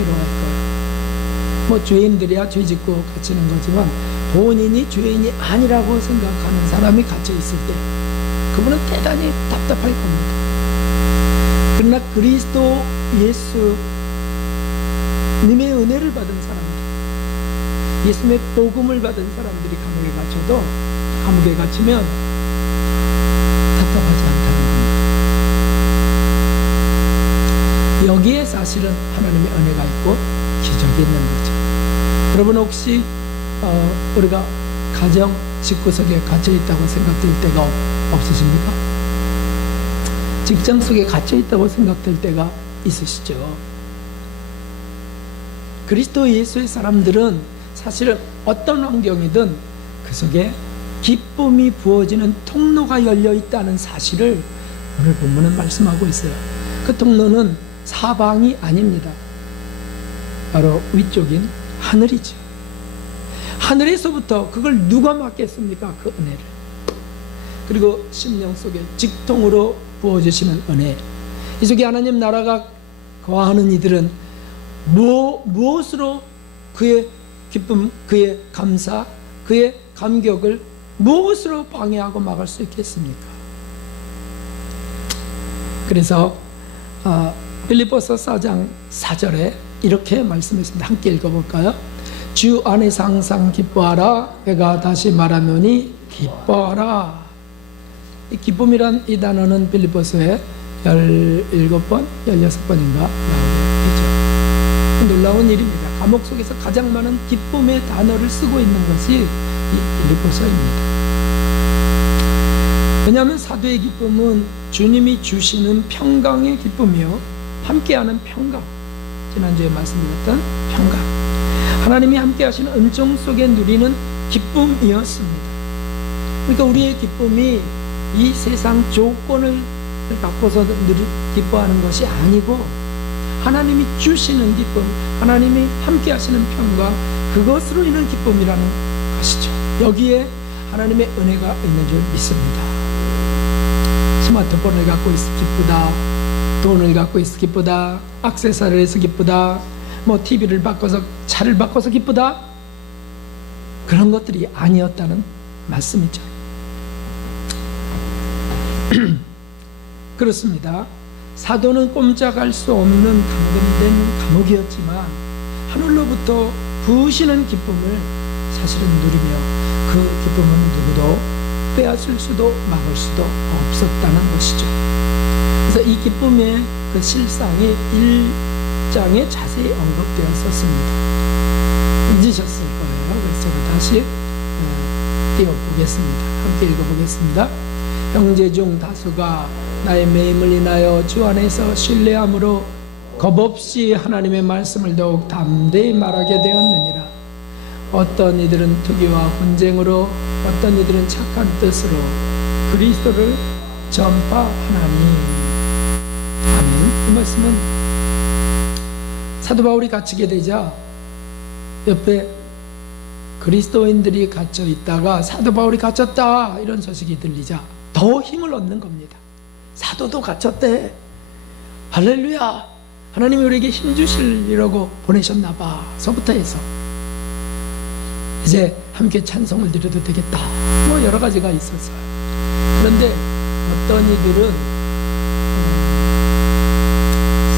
괴로워할 거예요. 뭐 죄인들이야 죄 짓고 갇히는 거지만 본인이 죄인이 아니라고 생각하는 사람이 갇혀 있을 때 그분은 대단히 답답할 겁니다. 그러나 그리스도 예수님의 은혜를 받은 사람들, 예수님의 복음을 받은 사람들이 감옥에 갇혀도 감옥에 갇히면 답답하지 않다는 겁니다. 여기에 사실은 하나님의 은혜가 있고 기적이 있는 거죠. 여러분 혹시 우리가 가정 집구석에 갇혀 있다고 생각될 때가 없으십니까? 직장 속에 갇혀 있다고 생각될 때가 있으시죠? 그리스도 예수의 사람들은 사실은 어떤 환경이든 그 속에 기쁨이 부어지는 통로가 열려 있다는 사실을 오늘 본문은 말씀하고 있어요. 그 통로는 사방이 아닙니다. 바로 위쪽인 하늘이죠. 하늘에서부터 그걸 누가 막겠습니까? 그 은혜를. 그리고 심령 속에 직통으로 부어주시는 은혜. 이 속에 하나님 나라가 거하는 이들은 무엇으로 그의 기쁨, 그의 감사, 그의 감격을 무엇으로 방해하고 막을 수 있겠습니까? 그래서 빌립보서 4장 4절에 이렇게 말씀했습니다. 함께 읽어볼까요? 주 안에서 항상 기뻐하라. 내가 다시 말하노니 기뻐하라. 이 기쁨이란 이 단어는 빌립보서에 17번, 16번인가 나오게 되죠. 놀라운 일입니다. 감옥 속에서 가장 많은 기쁨의 단어를 쓰고 있는 것이 이 빌립보서입니다. 왜냐하면 사도의 기쁨은 주님이 주시는 평강의 기쁨이요, 함께하는 평강, 지난주에 말씀드렸던 평강, 하나님이 함께 하시는 은총 속에 누리는 기쁨이었습니다. 그러니까 우리의 기쁨이 이 세상 조건을 바꿔서 기뻐하는 것이 아니고 하나님이 주시는 기쁨, 하나님이 함께 하시는 평강, 그것으로 인한 기쁨이라는 것이죠. 여기에 하나님의 은혜가 있는 줄 믿습니다. 스마트폰을 갖고 있어 기쁘다, 돈을 갖고 있어 기쁘다, 액세서리를 해서 기쁘다, 뭐 TV를 바꿔서 차를 바꿔서 기쁘다, 그런 것들이 아니었다는 말씀이죠. 그렇습니다. 사도는 꼼짝할 수 없는 감금된 감옥이었지만 하늘로부터 부으시는 기쁨을 사실은 누리며 그 기쁨은 누구도 빼앗을 수도 막을 수도 없었다는 것이죠. 그래서 이 기쁨의 그 실상이 1장에 자세히 언급되었었습니다. 잊으셨을 거예요. 그래서 제가 다시 띄워보겠습니다. 함께 읽어보겠습니다. 형제 중 다수가 나의 매임을 인하여 주 안에서 신뢰함으로 겁없이 하나님의 말씀을 더욱 담대히 말하게 되었느니라. 어떤 이들은 투기와 분쟁으로, 어떤 이들은 착한 뜻으로 그리스도를 전파하나니. 아멘. 이 말씀은 사도 바울이 갇히게 되자 옆에 그리스도인들이 갇혀 있다가 사도 바울이 갇혔다 이런 소식이 들리자 더 힘을 얻는 겁니다. 사도도 갇혔대. 할렐루야. 하나님이 우리에게 힘 주시려고 보내셨나 봐. 서부터 해서 이제 함께 찬송을 드려도 되겠다. 뭐 여러 가지가 있었어요. 그런데 어떤 이들은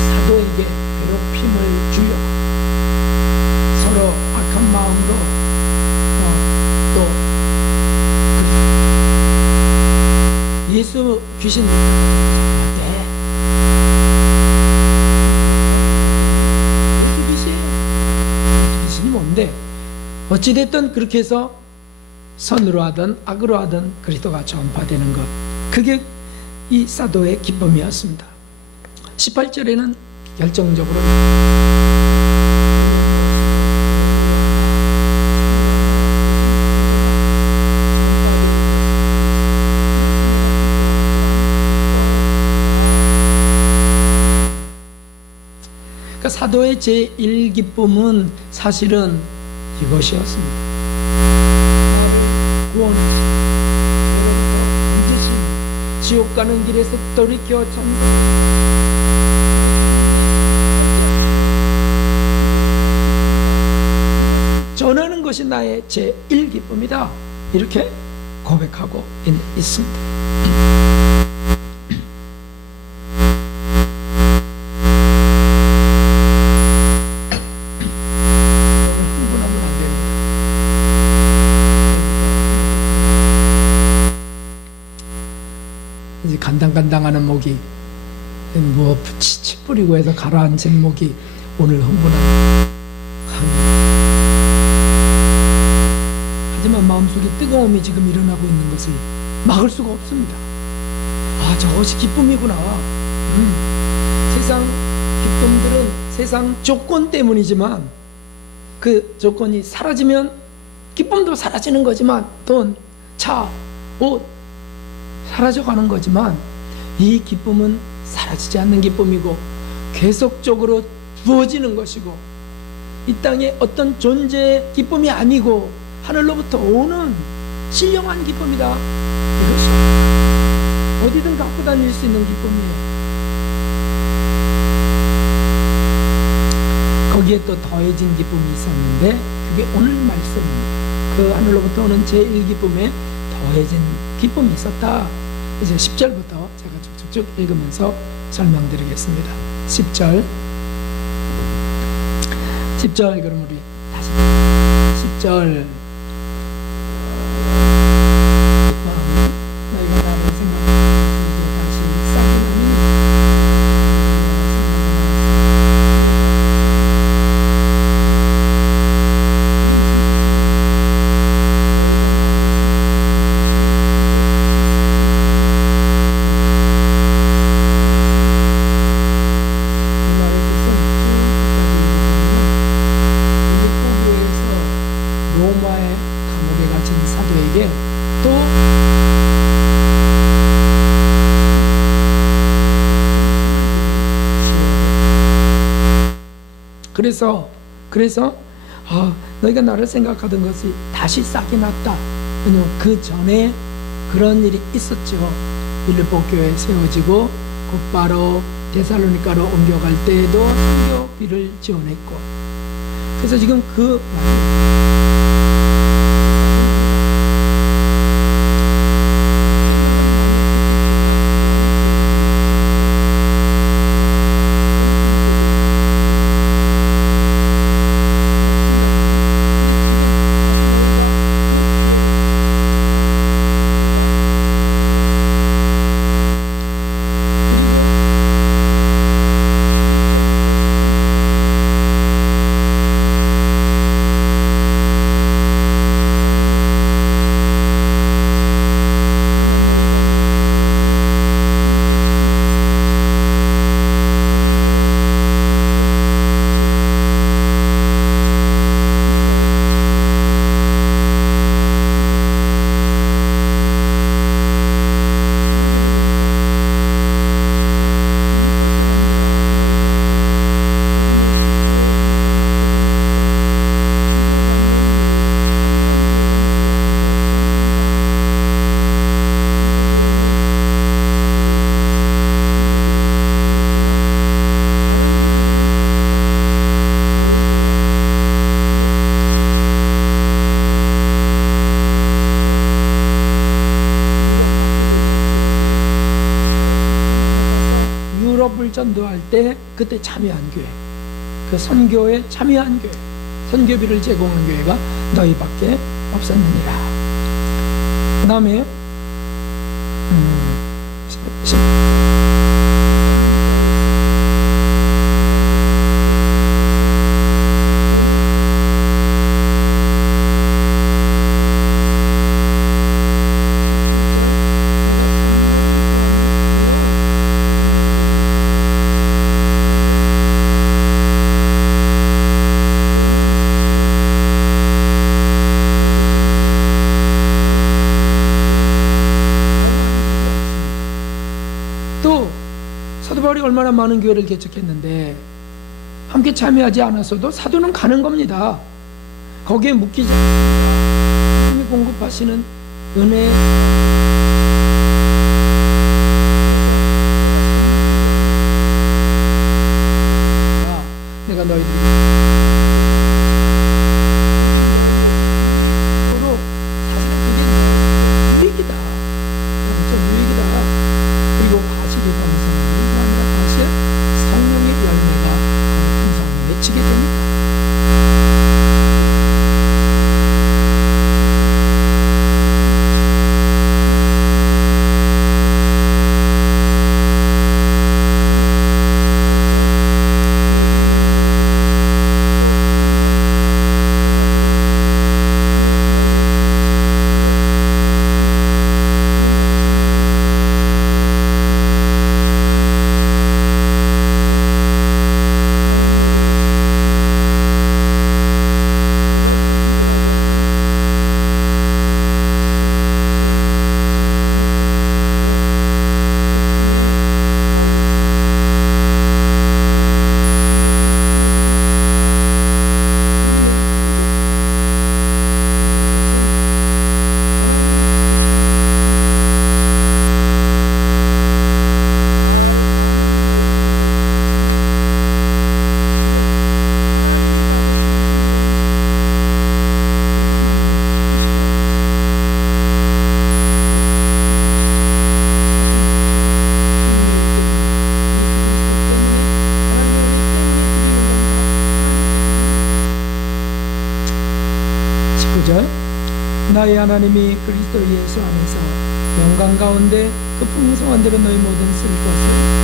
사도에게 괴롭힘을 주려고 서로 악한 마음으로 또 예수 귀신 귀신이 뭔데? 어찌됐든 그렇게 해서 선으로 하든 악으로 하든 그리스도가 전파되는 것, 그게 이 사도의 기쁨이었습니다. 18절에는 결정적으로 그러니까 사도의 제1기쁨은 사실은 이것이었습니다. 나를 구원하시고 잊으시고 지옥 가는 길에서 돌이켜 것이 나의 제1기쁨이다. 이렇게 고백하고 있습니다. 이제 간당간당하는 목이 뭐 치 뿌리고 해서 가라앉은 목이 오늘 흥분합니다. 하지만 마음속에 뜨거움이 지금 일어나고 있는 것을 막을 수가 없습니다. 아, 저것이 기쁨이구나. 세상 기쁨들은 세상 조건 때문이지만 그 조건이 사라지면 기쁨도 사라지는 거지만 돈, 차, 옷 사라져가는 거지만 이 기쁨은 사라지지 않는 기쁨이고 계속적으로 부어지는 것이고 이 땅의 어떤 존재의 기쁨이 아니고 하늘로부터 오는 신령한 기쁨이다. 이것이 어디든 갖고 다닐 수 있는 기쁨이에요. 거기에 또 더해진 기쁨이 있었는데 그게 오늘 말씀입니다. 그 하늘로부터 오는 제1기쁨에 더해진 기쁨이 있었다. 이제 10절부터 제가 쭉쭉쭉 읽으면서 설명드리겠습니다. 10절 그럼 우리 다시 10절 너희가 나를 생각하고 다시 싸우나니 로마의 감옥에 갇힌 사도에게 또 그래서 너희가 나를 생각하던 것이 다시 싹이 났다. 왜냐하면 그 전에 그런 일이 있었죠. 빌립보 교회에 세워지고 곧바로 데살로니가로 옮겨갈 때에도 선교비를 지원했고 그래서 지금 그 유럽을 전도할 때 그때 참여한 교회, 그 선교에 참여한 교회, 선교비를 제공한 교회가 너희밖에 없었느니라. 그 다음에 사도 바울이 얼마나 많은 교회를 개척했는데 함께 참여하지 않았어도 사도는 가는 겁니다. 거기에 묶이지 하나님이 공급하시는 은혜 내가 너희들이 나의 하나님이 그리스도 예수 안에서 영광 가운데 그 풍성한 대로 너희 모든 쓸 것을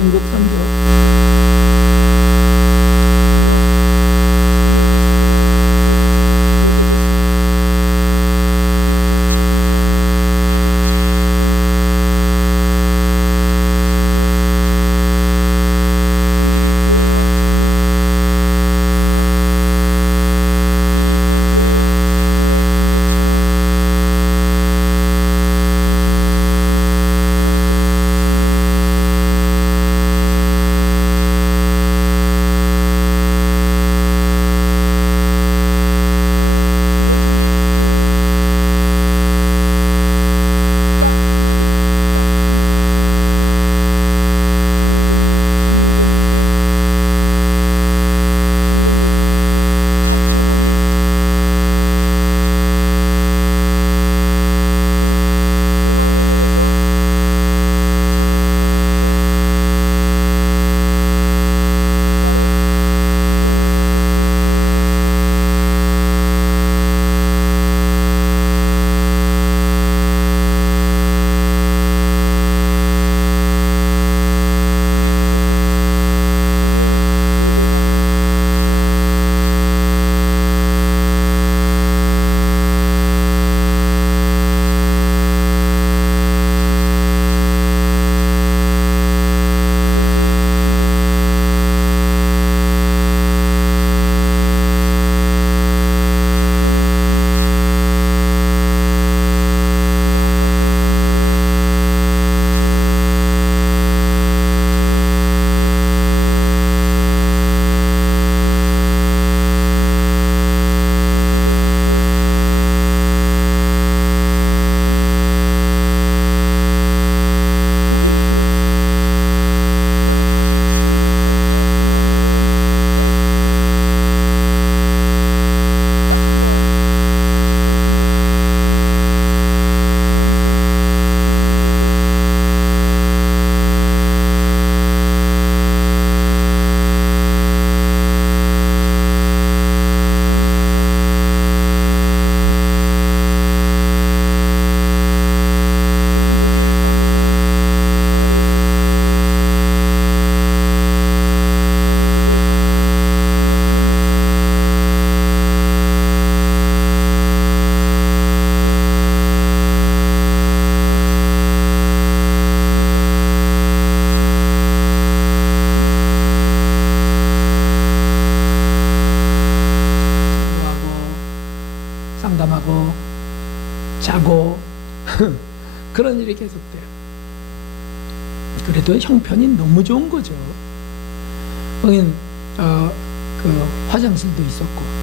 전국 선교 상담하고 자고 그런 일이 계속돼요. 그래도 형편이 너무 좋은 거죠. 거긴 그 화장실도 있었고.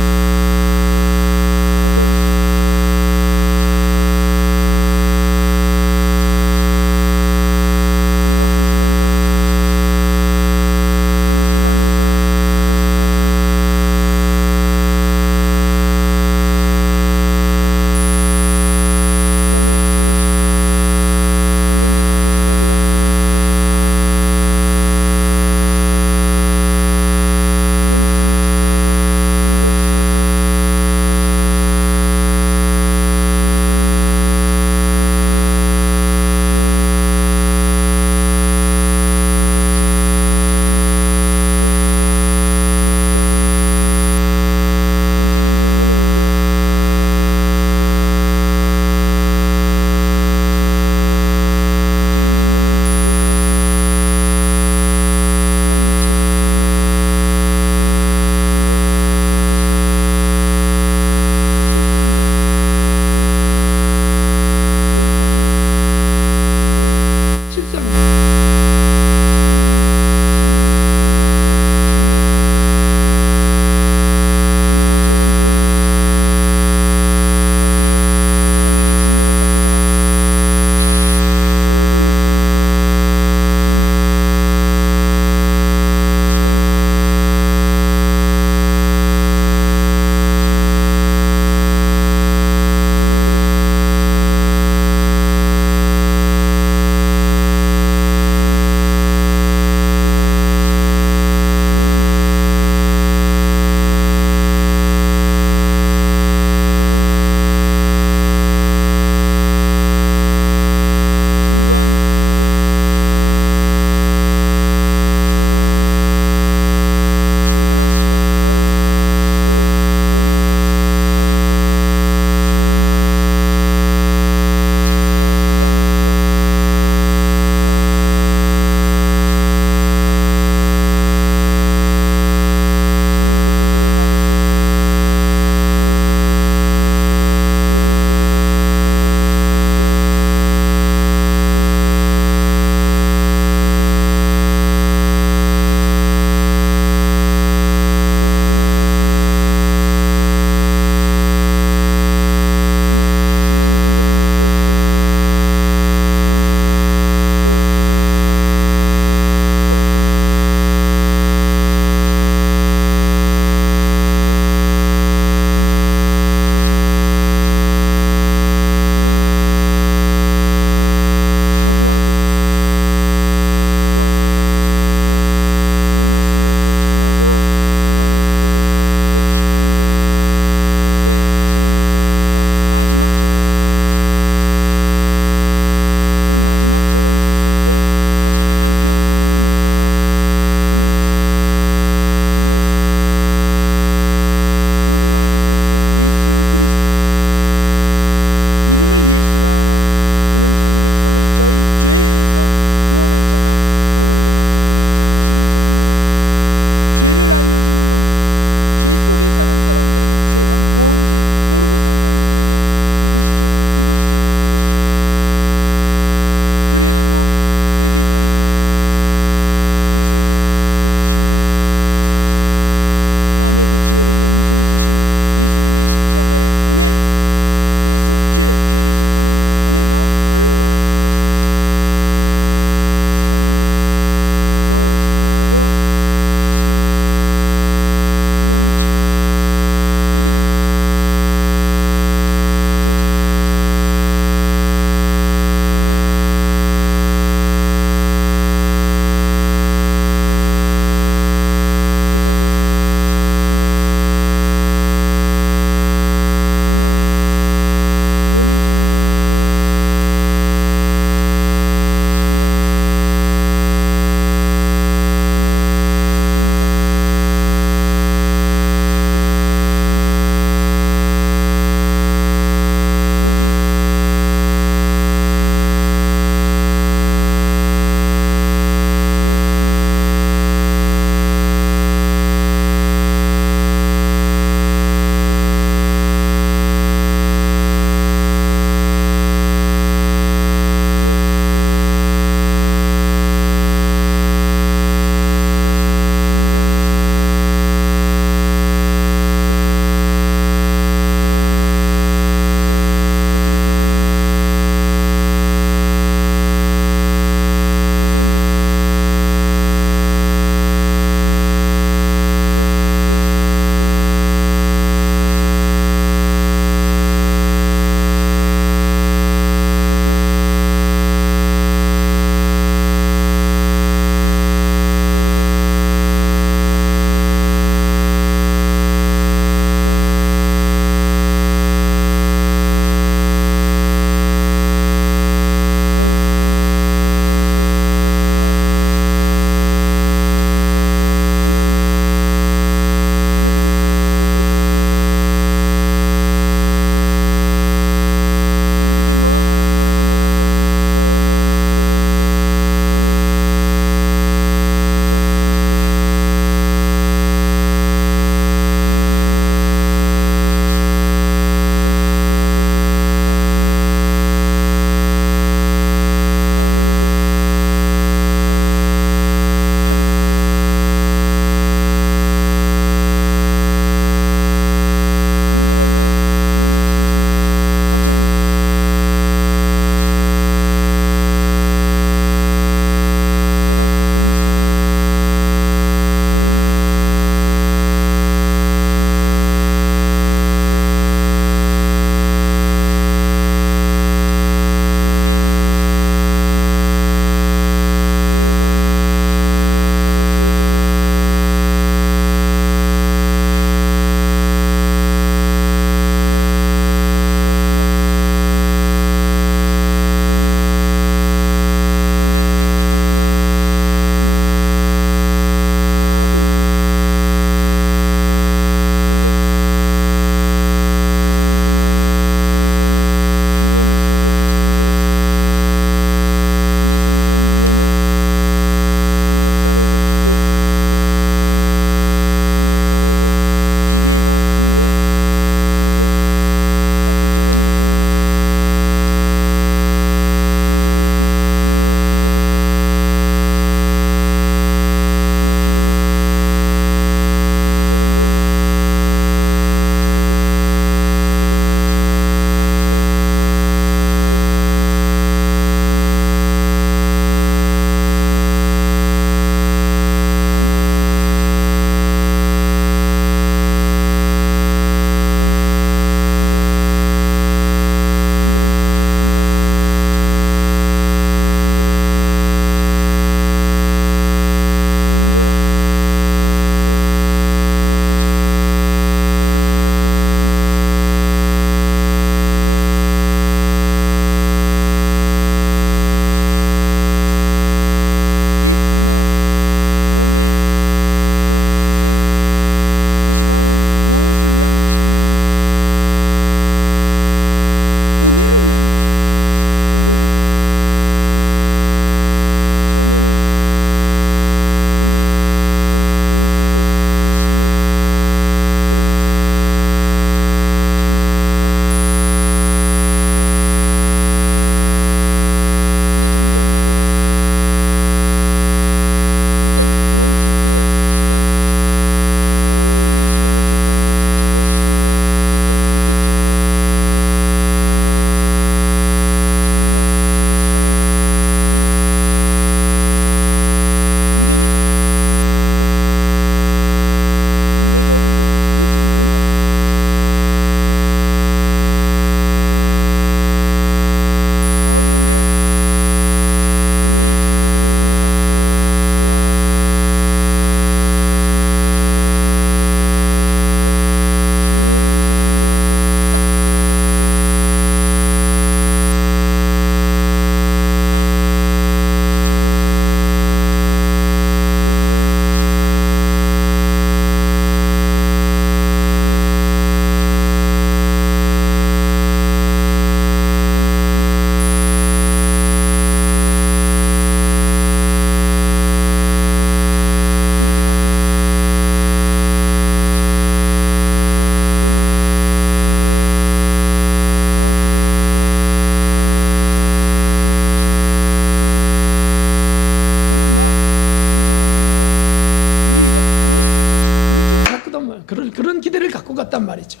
그런 기대를 갖고 갔단 말이죠.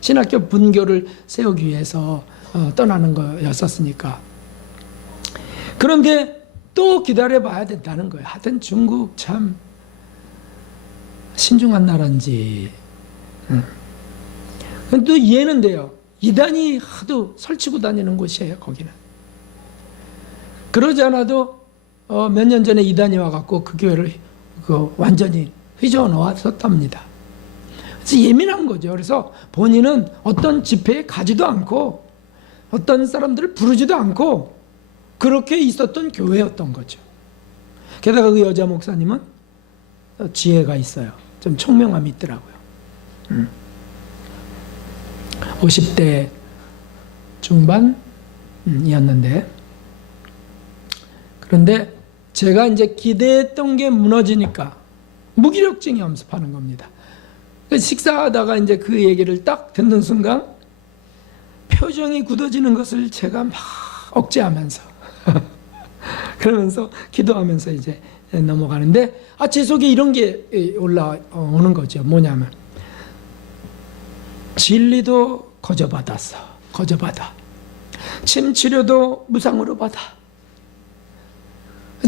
신학교 분교를 세우기 위해서 떠나는 거였었으니까. 그런데 또 기다려봐야 된다는 거예요. 하여튼 중국 참 신중한 나라인지. 또 이해는 돼요. 이단이 하도 설치고 다니는 곳이에요, 거기는. 그러지 않아도 몇 년 전에 이단이 와갖고 그 교회를 완전히 휘저어 놓았었답니다. 그래서 예민한 거죠. 그래서 본인은 어떤 집회에 가지도 않고 어떤 사람들을 부르지도 않고 그렇게 있었던 교회였던 거죠. 게다가 그 여자 목사님은 지혜가 있어요. 좀 총명함이 있더라고요. 50대 중반이었는데, 그런데 제가 이제 기대했던 게 무너지니까 무기력증이 엄습하는 겁니다. 식사하다가 이제 그 얘기를 딱 듣는 순간 표정이 굳어지는 것을 제가 막 억제하면서 그러면서 기도하면서 이제 넘어가는데, 제 속에 이런 게 올라오는 거죠. 뭐냐면 진리도 거저받았어. 거저받아. 침치료도 무상으로 받아.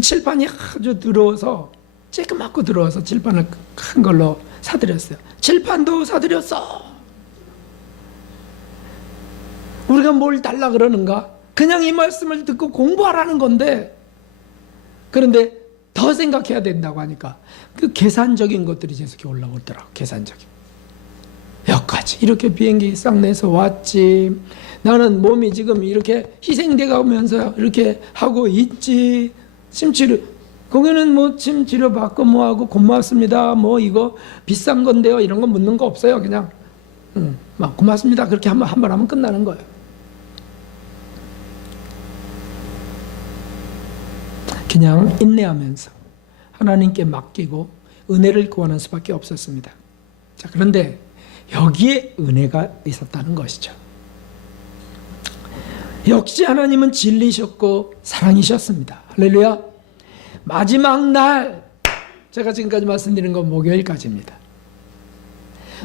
칠판이 아주 들어와서 쬐끄맣고 들어와서 칠판을 큰 걸로 사드렸어요. 칠판도 사드렸어. 우리가 뭘 달라 그러는가? 그냥 이 말씀을 듣고 공부하라는 건데, 그런데 더 생각해야 된다고 하니까 그 계산적인 것들이 계속 올라오더라고. 계산적인. 여기까지 이렇게 비행기 싹 내서 왔지. 나는 몸이 지금 이렇게 희생돼 가면서 이렇게 하고 있지. 침치료, 거기는 뭐 침치료 받고 뭐하고 고맙습니다. 뭐 이거 비싼 건데요. 이런 거 묻는 거 없어요. 그냥 막 고맙습니다. 그렇게 한 번 하면 끝나는 거예요. 그냥 인내하면서 하나님께 맡기고 은혜를 구하는 수밖에 없었습니다. 자, 그런데 여기에 은혜가 있었다는 것이죠. 역시 하나님은 진리셨고 사랑이셨습니다. 할렐루야. 마지막 날, 제가 지금까지 말씀드린 건 목요일까지입니다.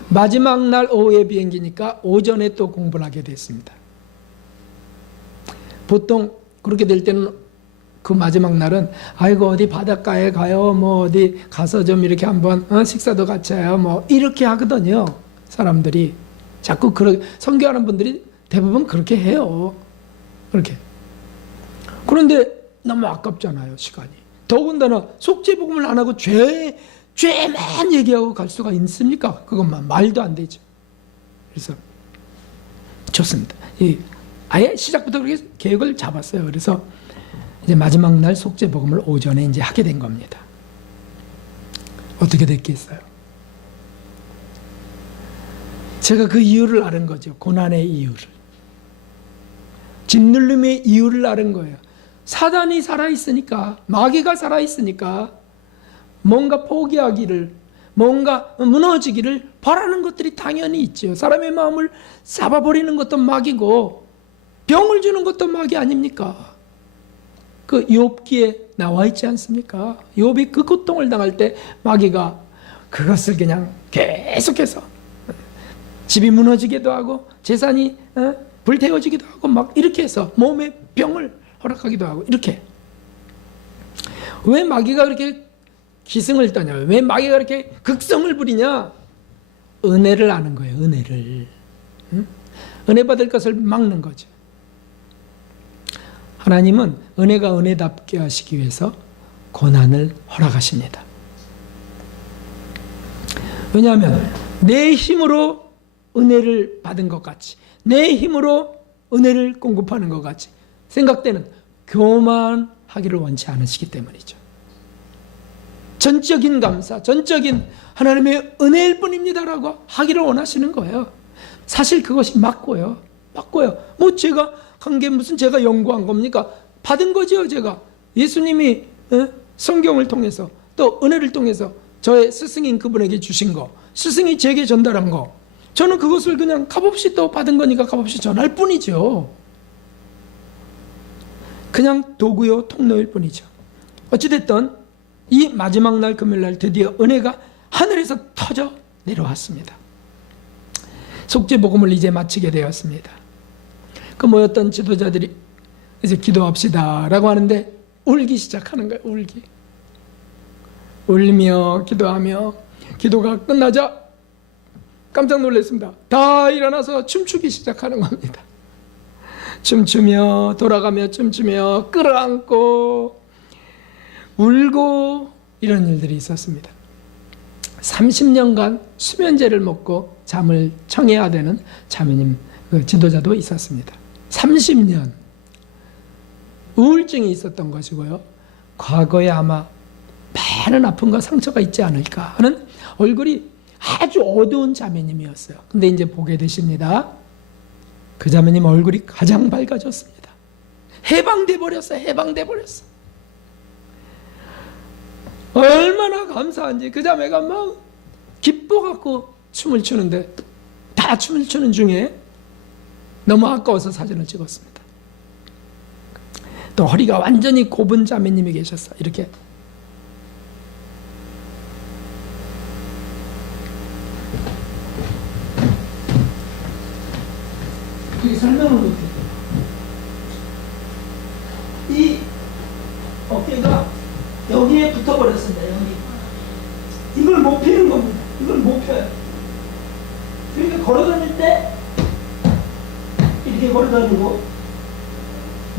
마지막 날 오후에 비행기니까 오전에 또 공부를 하게 됐습니다. 보통 그렇게 될 때는 그 마지막 날은 아이고 어디 바닷가에 가요, 뭐 어디 가서 좀 이렇게 한번 식사도 같이 해요, 뭐 이렇게 하거든요. 사람들이 자꾸 선교하는 분들이 대부분 그렇게 해요. 그렇게. 그런데 너무 아깝잖아요, 시간이. 더군다나 속죄복음을 안 하고 죄만 얘기하고 갈 수가 있습니까? 그것만 말도 안 되죠. 그래서 좋습니다. 아예 시작부터 그렇게 계획을 잡았어요. 그래서 이제 마지막 날 속죄복음을 오전에 이제 하게 된 겁니다. 어떻게 됐겠어요? 제가 그 이유를 아는 거죠. 고난의 이유를. 짓눌림의 이유를 아는 거예요. 사단이 살아있으니까, 마귀가 살아있으니까 뭔가 포기하기를, 뭔가 무너지기를 바라는 것들이 당연히 있죠. 사람의 마음을 잡아버리는 것도 마귀고 병을 주는 것도 마귀 아닙니까? 그 욥기에 나와 있지 않습니까? 욥이 그 고통을 당할 때 마귀가 그것을 그냥 계속해서 집이 무너지기도 하고 재산이 불태워지기도 하고 막 이렇게 해서 몸에 병을 허락하기도 하고 이렇게. 왜 마귀가 그렇게 기승을 떠냐? 왜 마귀가 그렇게 극성을 부리냐? 은혜를 아는 거예요. 은혜를. 은혜 받을 것을 막는 거죠. 하나님은 은혜가 은혜답게 하시기 위해서 고난을 허락하십니다. 왜냐하면 내 힘으로 은혜를 받은 것 같이, 내 힘으로 은혜를 공급하는 것 같이 생각되는 교만하기를 원치 않으시기 때문이죠. 전적인 감사, 전적인 하나님의 은혜일 뿐입니다라고 하기를 원하시는 거예요. 사실 그것이 맞고요. 뭐 제가 한 게 무슨 제가 연구한 겁니까? 받은 거죠, 제가. 예수님이 성경을 통해서 또 은혜를 통해서 저의 스승인 그분에게 주신 거, 스승이 제게 전달한 거, 저는 그것을 그냥 값없이 또 받은 거니까 값없이 전할 뿐이죠. 그냥 도구요, 통로일 뿐이죠. 어찌됐든 이 마지막 날 금요일 날 드디어 은혜가 하늘에서 터져 내려왔습니다. 속죄복음을 이제 마치게 되었습니다. 그 모였던 지도자들이 이제 기도합시다 라고 하는데 울기 시작하는 거예요. 울며 기도하며 기도가 끝나자 깜짝 놀랐습니다. 다 일어나서 춤추기 시작하는 겁니다. 춤추며 돌아가며 춤추며 끌어안고 울고 이런 일들이 있었습니다. 30년간 수면제를 먹고 잠을 청해야 되는 자매님 그 지도자도 있었습니다. 30년 우울증이 있었던 것이고요. 과거에 아마 많은 아픔과 상처가 있지 않을까 하는 얼굴이 아주 어두운 자매님이었어요. 근데 이제 보게 되십니다. 그 자매님 얼굴이 가장 밝아졌습니다. 해방돼 버렸어요. 얼마나 감사한지 그 자매가 막 기뻐갖고 춤을 추는데 다 춤을 추는 중에 너무 아까워서 사진을 찍었습니다. 또 허리가 완전히 곱은 자매님이 계셨어요. 이렇게 설명을 못해요. 이 어깨가 여기에 붙어버렸습니다. 여기. 이걸 못 펴는 겁니다. 이걸 못 펴요. 그러니까 걸어다닐 때 이렇게 걸어다니고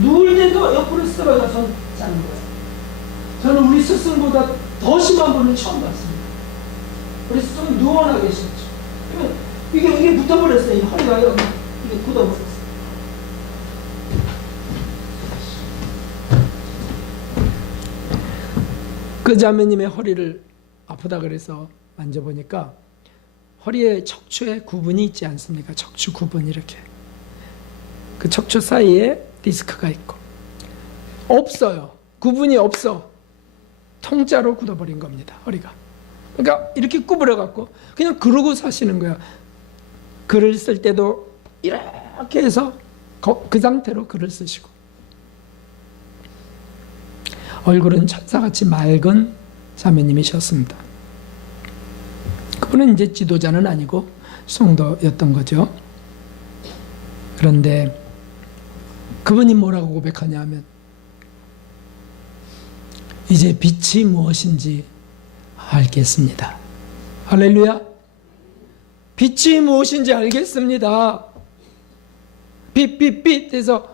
누울 때도 옆으로 쓰러져서 자는 거예요. 저는 우리 스승보다 더 심한 분을 처음 봤습니다. 우리 스승은 누워나 계셨죠. 그러면 이게 붙어버렸어요. 이 허리가 여기 이게 굳어버렸어요. 그 자매님의 허리를 아프다 그래서 만져보니까 허리에 척추에 구분이 있지 않습니까? 척추 구분 이렇게. 그 척추 사이에 디스크가 있고 없어요. 구분이 없어. 통짜로 굳어버린 겁니다. 허리가. 그러니까 이렇게 구부려 갖고 그냥 그러고 사시는 거야. 글을 쓸 때도 이렇게 해서 그 상태로 글을 쓰시고 얼굴은 천사같이 맑은 자매님이셨습니다. 그분은 이제 지도자는 아니고 성도였던 거죠. 그런데 그분이 뭐라고 고백하냐면 이제 빛이 무엇인지 알겠습니다. 할렐루야. 빛이 무엇인지 알겠습니다. 빛 해서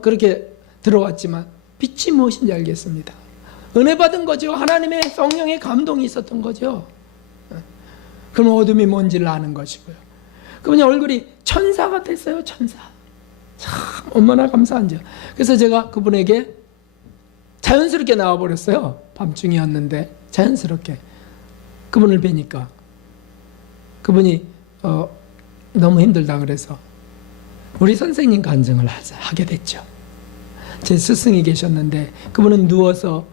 그렇게 들어왔지만 빛이 무엇인지 알겠습니다. 은혜 받은 거죠. 하나님의 성령의 감동이 있었던 거죠. 그럼 어둠이 뭔지를 아는 것이고요. 그분의 얼굴이 천사 같았어요. 천사. 참 얼마나 감사한지요. 그래서 제가 그분에게 자연스럽게 나와버렸어요. 밤중이었는데 자연스럽게 그분을 뵈니까 그분이 너무 힘들다 그래서 우리 선생님 간증을 하게 됐죠. 제 스승이 계셨는데 그분은 누워서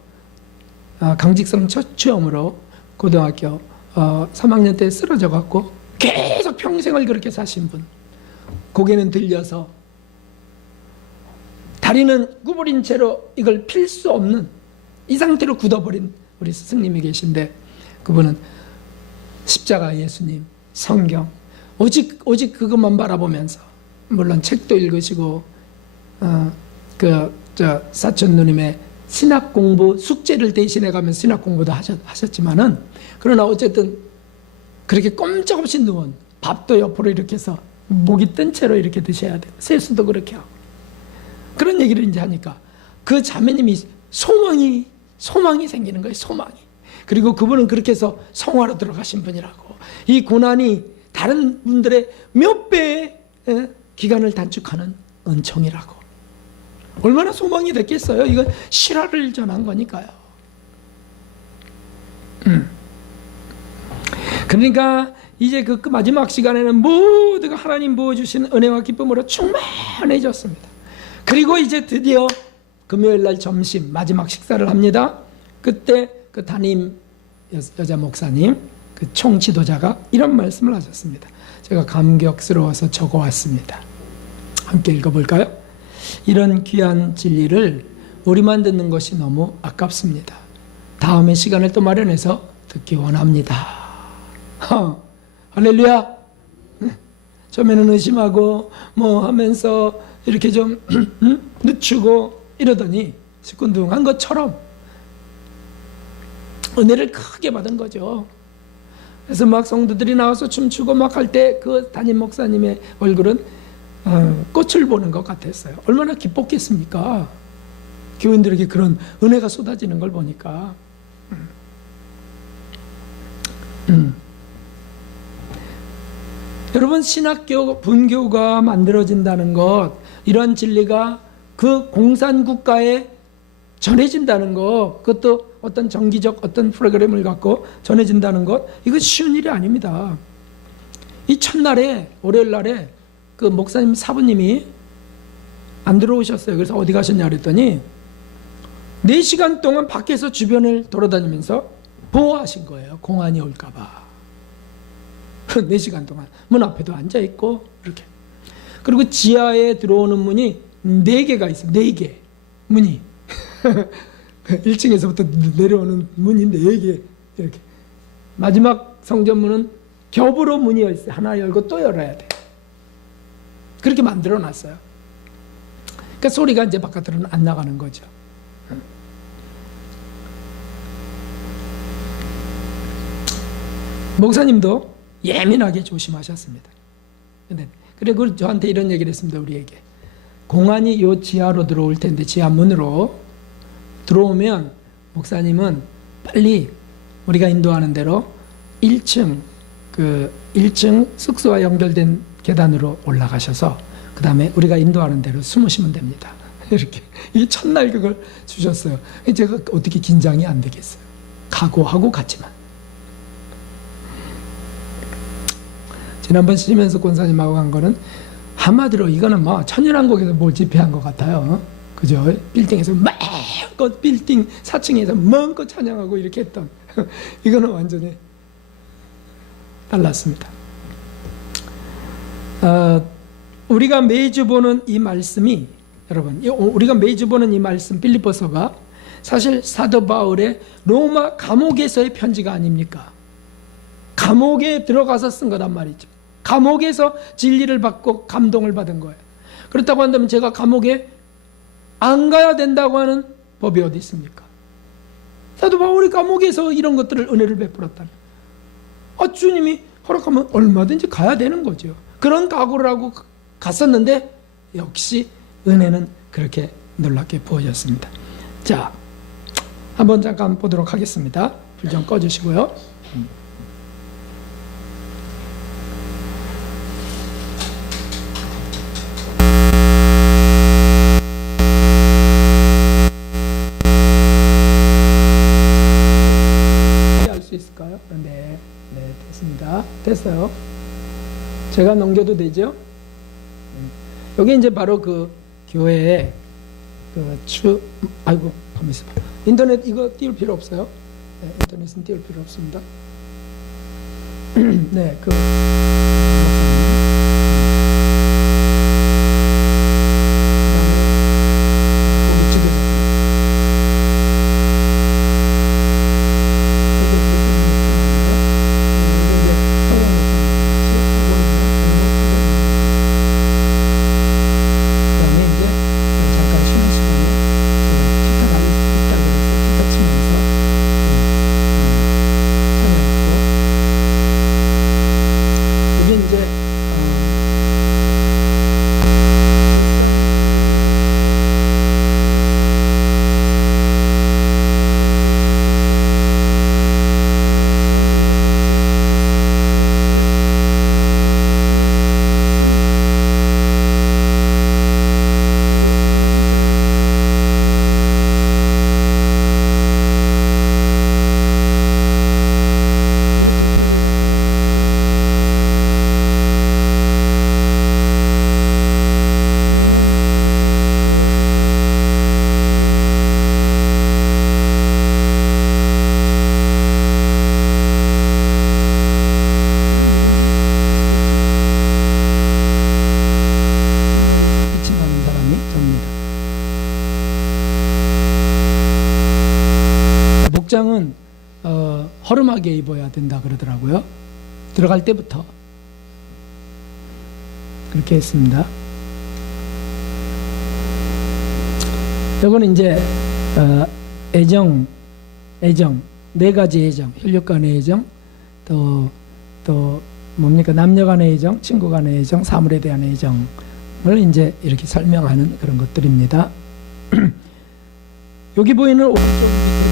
강직성 척추염으로 고등학교 3학년 때 쓰러져 갖고 계속 평생을 그렇게 사신 분. 고개는 들려서 다리는 구부린 채로 이걸 필 수 없는 이 상태로 굳어버린 우리 스승님이 계신데 그분은 십자가 예수님, 성경 오직 그것만 바라보면서 물론 책도 읽으시고 사촌 누님의 신학 공부 숙제를 대신해 가면서 신학 공부도 하셨지만은 그러나 어쨌든 그렇게 꼼짝없이 누운 밥도 옆으로 이렇게 해서 목이 뜬 채로 이렇게 드셔야 돼요. 세수도 그렇게 하고 그런 얘기를 이제 하니까 그 자매님이 소망이 생기는 거예요. 소망이. 그리고 그분은 그렇게 해서 성화로 들어가신 분이라고. 이 고난이 다른 분들의 몇 배의 기간을 단축하는 은총이라고. 얼마나 소망이 됐겠어요. 이건 실화를 전한 거니까요. 그러니까 이제 그 마지막 시간에는 모두가 하나님 부어주신 은혜와 기쁨으로 충만해졌습니다. 그리고 이제 드디어 금요일 날 점심 마지막 식사를 합니다. 그때 그 담임 여자 목사님 그 총 지도자가 이런 말씀을 하셨습니다. 제가 감격스러워서 적어왔습니다. 함께 읽어볼까요? 이런 귀한 진리를 우리만 듣는 것이 너무 아깝습니다. 다음에 시간을 또 마련해서 듣기 원합니다. 할렐루야. 처음에는 의심하고 뭐 하면서 이렇게 좀 늦추고 이러더니 시큰둥한 것처럼 은혜를 크게 받은 거죠. 그래서 막 성도들이 나와서 춤추고 막 할 때 그 담임 목사님의 얼굴은 꽃을 보는 것 같았어요. 얼마나 기뻤겠습니까? 교인들에게 그런 은혜가 쏟아지는 걸 보니까. 여러분, 신학교 분교가 만들어진다는 것, 이런 진리가 그 공산국가에 전해진다는 것, 그것도 어떤 정기적 어떤 프로그램을 갖고 전해진다는 것, 이거 쉬운 일이 아닙니다. 이 첫날에, 월요일 날에 그 목사님 사부님이 안 들어오셨어요. 그래서 어디 가셨냐 그랬더니 4시간 동안 밖에서 주변을 돌아다니면서 보호하신 거예요. 공안이 올까봐. 4시간 동안 문 앞에도 앉아있고 이렇게. 그리고 지하에 들어오는 문이 4개가 있어요. 4개 문이 1층에서부터 내려오는 문이 4개 이렇게. 마지막 성전문은 겹으로 문이 있어요. 하나 열고 또 열어야 돼요. 그렇게 만들어놨어요. 그러니까 소리가 이제 바깥으로는 안 나가는 거죠. 목사님도 예민하게 조심하셨습니다. 그리고 저한테 이런 얘기를 했습니다. 우리에게 공안이 요 지하로 들어올 텐데 지하 문으로 들어오면 목사님은 빨리 우리가 인도하는 대로 1층 그 1층 숙소와 연결된 계단으로 올라가셔서 그 다음에 우리가 인도하는 대로 숨으시면 됩니다. 이렇게 이 첫날 그걸 주셨어요. 제가 어떻게 긴장이 안 되겠어요. 각오하고 갔지만. 지난번 쉬면서 권사님하고 간 거는 한마디로 이거는 뭐 천연한국에서 뭘 집회한 것 같아요. 그죠? 빌딩에서 마음껏 빌딩 4층에서 마음껏 찬양하고 이렇게 했던 이거는 완전히 달랐습니다. 우리가 매주 보는 이 말씀이 여러분, 우리가 매주 보는 이 말씀 빌립보서가 사실 사도 바울의 로마 감옥에서의 편지가 아닙니까? 감옥에 들어가서 쓴 거란 말이죠. 감옥에서 진리를 받고 감동을 받은 거예요. 그렇다고 한다면 제가 감옥에 안 가야 된다고 하는 법이 어디 있습니까? 사도 바울이 감옥에서 이런 것들을 은혜를 베풀었다면 주님이 허락하면 얼마든지 가야 되는 거죠. 그런 각오를 하고 갔었는데 역시 은혜는 그렇게 놀랍게 부어졌습니다. 자, 한번 잠깐 보도록 하겠습니다. 불 좀 꺼주시고요. 할 수 있을까요? 네, 됐습니다. 됐어요. 제가 넘겨도 되죠? 여기 이제 바로 그 교회에 아이고, 가만히 있어봐. 인터넷 이거 띄울 필요 없어요? 네, 인터넷은 띄울 필요 없습니다. 네, 복장은 허름하게 입어야 된다 그러더라고요. 들어갈 때부터 그렇게 했습니다. 이거는 이제 애정 네 가지 애정, 혈육 간의 애정, 또 뭡니까, 남녀 간의 애정, 친구 간의 애정, 사물에 대한 애정을 이제 이렇게 설명하는 그런 것들입니다. 여기 보이는 오른쪽 밑에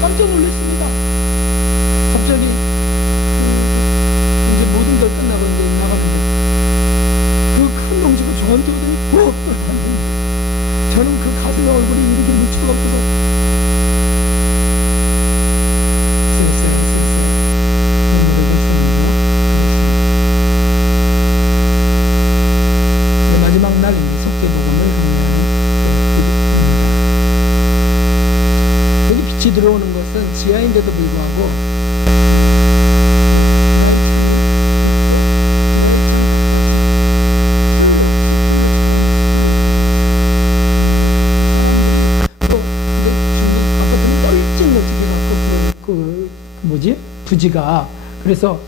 깜짝 놀랐습니다. 갑자기 이제 모든 걸 끝나고 이제 나가는데 그 큰 덩치가 저한테 오더니 푹 들어갔는데 저는 그 가슴에 얼굴이 이렇게 묻힐 수가 없어서 눈물을 흘렸습니다. 제 마지막 날 이제 속죄복음을 강요하는 여기 빛이 들어오는 것은 지하인데도 불구하고 부지가 그래서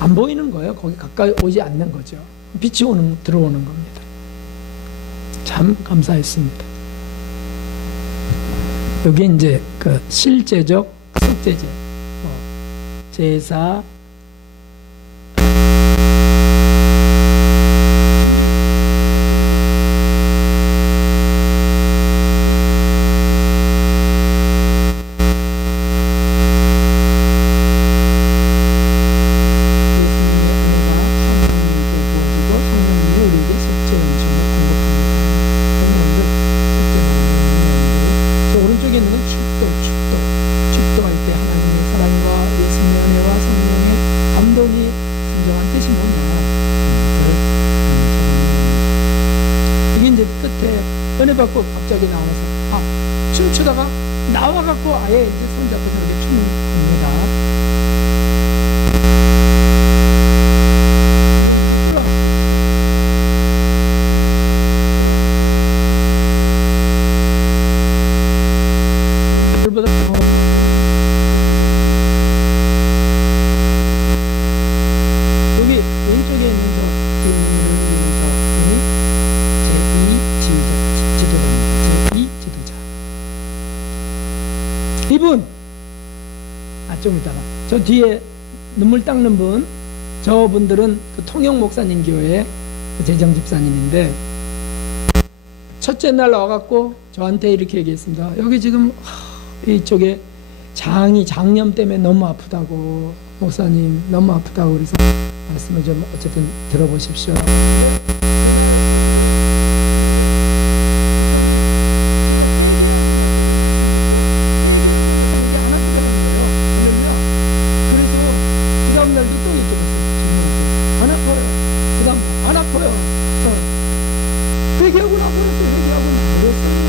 안 보이는 거예요. 거기 가까이 오지 않는 거죠. 빛이 들어오는 겁니다. 참 감사했습니다. 여기 이제 그 실제적 속죄제, 제사, 축도할 때 하나님의 사랑과 예수님의 은혜와 성령의 감동이 진정한 뜻이 뭐냐. 이게 이제 끝에 은혜 받고 갑자기 나와서 춤추다가 나와갖고 아예 이제 손잡고 저렇게 춤을 춥니다. 여기 왼쪽에 있는 저 제2지도자입니다. 제2지도자. 이분 좀 이따가 저 뒤에 눈물 닦는 분, 저분들은 그 통영 목사님 교회 재정 집사님인데 첫째 날 와갖고 저한테 이렇게 얘기했습니다. 여기 지금 이쪽에 장염 때문에 너무 아프다고, 목사님 너무 아프다고, 그래서 말씀을 좀 어쨌든 들어보십시오. 회개하고 나서 회개하고 나버렸어요.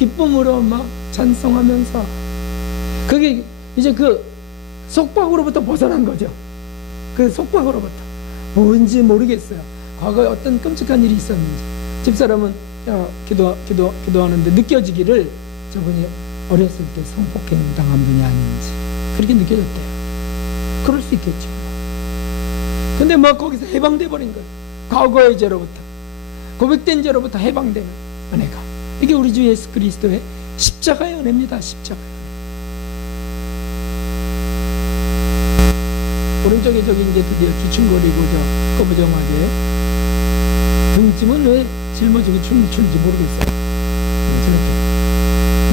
기쁨으로 막 찬송하면서, 그게 이제 그 속박으로부터 벗어난 거죠. 그 속박으로부터. 뭔지 모르겠어요. 과거에 어떤 끔찍한 일이 있었는지. 집사람은 기도하는데 느껴지기를 저분이 어렸을 때 성폭행 당한 분이 아닌지 그렇게 느껴졌대요. 그럴 수 있겠죠. 근데 막 거기서 해방돼 버린 거예요. 과거의 죄로부터, 고백된 죄로부터 해방되는 은혜가. 이게 우리 주 예수 그리스도의 십자가의 은혜입니다. 십자가의 은혜. 오른쪽에 저기 이제 드디어 기충거리고 저 꺼부정하게 등짐은 왜 짊어지고 추는지 모르겠어요. 저렇게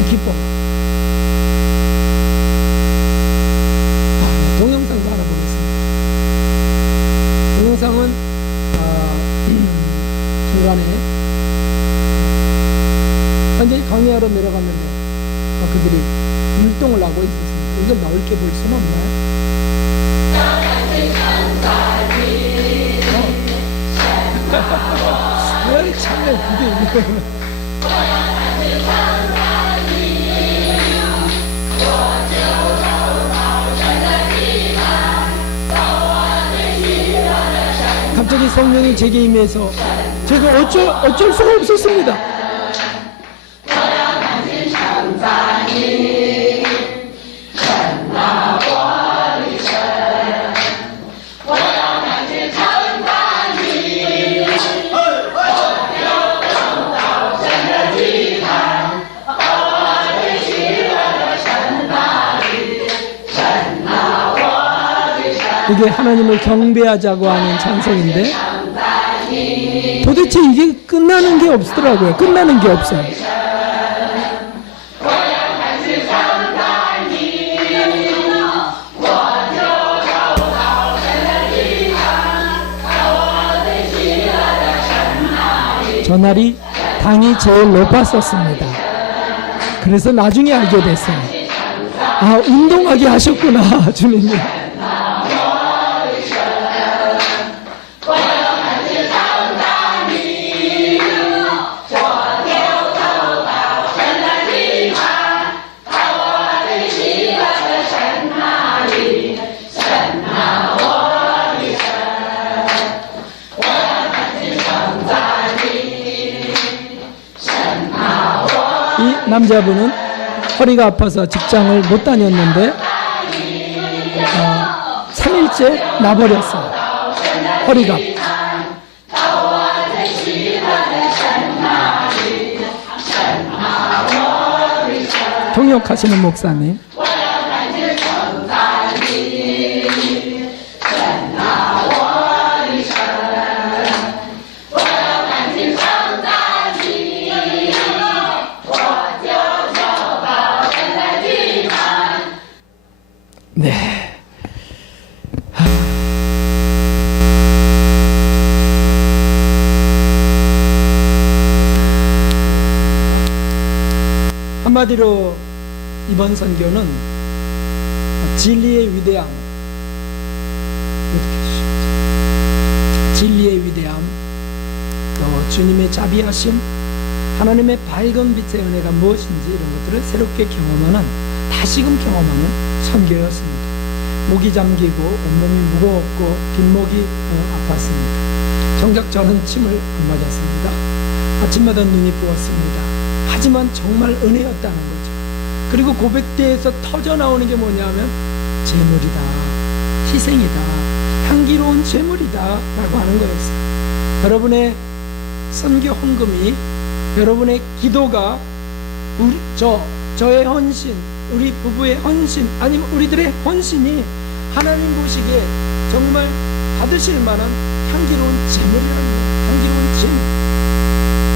기뻐. 동영상도 알아보겠습니다. 동영상은 중간에 완전히 강야로 내려갔는데 그들이 율동을 하고 있었습니다. 이걸 넓게 볼 수는 없나요? 참내 그게 갑자기 성령이 제게 임해서 제가 어쩔 수가 없었습니다. 이게 하나님을 경배하자고 하는 찬송인데 도대체 이게 끝나는 게 없더라고요. 끝나는 게 없어요. 저날이 당이 제일 높았었습니다. 그래서 나중에 알게 됐어요. 아, 운동하게 하셨구나, 주님이. 이 남자분은 허리가 아파서 직장을 못 다녔는데 3일째 나버렸어요. 허리가. 통역하시는 목사님. 네. 한마디로 이번 선교는 진리의 위대함, 진리의 위대함, 또 주님의 자비하심, 하나님의 밝은 빛의 은혜가 무엇인지 이런 것들을 새롭게 경험하는, 다시금 경험하는 선교였습니다. 목이 잠기고 온몸이 무거웠고 뒷목이 아팠습니다. 정작 저는 침을 안 맞았습니다. 아침마다 눈이 부었습니다. 하지만 정말 은혜였다는 거죠. 그리고 고백대에서 터져나오는 게 뭐냐면 제물이다, 희생이다, 향기로운 제물이다 라고 하는 거였어요. 여러분의 선교 헌금이, 여러분의 기도가 저의 헌신, 우리 부부의 헌신, 아니면 우리들의 헌신이 하나님 보시기에 정말 받으실 만한 향기로운 제물이라는 거예요. 향기로운 제물.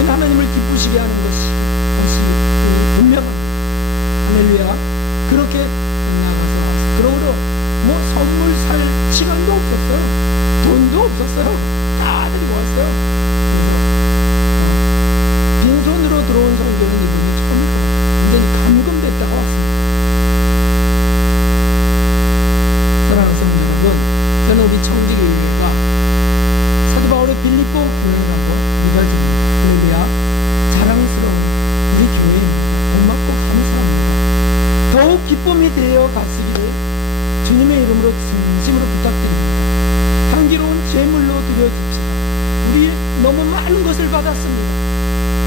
하나님을 기쁘시게 하는 것이 분명합니다. 할렐루야. 그렇게 나가서 왔어요. 그러므로 뭐 선물 살 시간도 없었어요. 돈도 없었어요. 다 데리고 왔어요. 그래서 빈손으로 들어온 성도는 이번이 처음이고 완전히 감금됐다가 왔습니다. 사랑하는 성도 여러분, 저는 우리 청지교회가 사도 바울의 빌립보 교회라고 이걸 가시기를 주님의 이름으로 진심으로 부탁드립니다. 향기로운 제물로 드려줍시다. 우리 너무 많은 것을 받았습니다.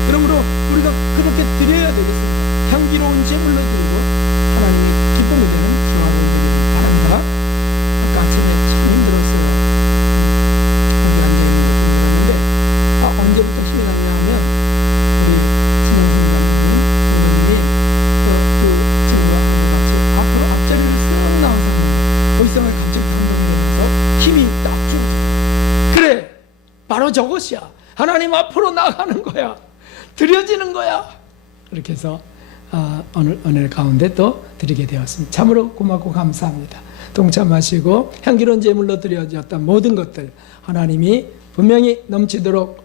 그러므로 우리가 그렇게 드려야 되겠습니다. 향기로운 제물로 드리고 하나님의 기쁨이 되는 주하로 되기를 바랍니다. 아까 아침에 참 힘들었어요. 거기 앉아있는 것을 들었는데 언제부터 힘이 났냐 하면 우리 진영팀 감독님 어머님이 그 친구하고 같이 앞으로 앞자리를 쓱 나와서 거기서 갑자기 감동이 되면서 힘이 딱 주어져. 그래, 바로 저것이야. 하나님 앞으로 나가는 거야. 드려지는 거야. 그렇게 해서 오늘 은혜 가운데 또 드리게 되었습니다. 참으로 고맙고 감사합니다. 동참하시고 향기로운 제물로 드려졌던 모든 것들 하나님이 분명히 넘치도록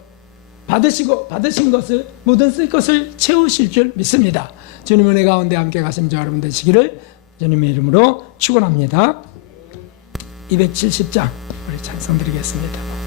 받으신 것을 모든 쓸 것을 채우실 줄 믿습니다. 주님 은혜 가운데 함께 가신 저 여러분 되시기를 주님의 이름으로 축원합니다. 270장 우리 찬송 드리겠습니다.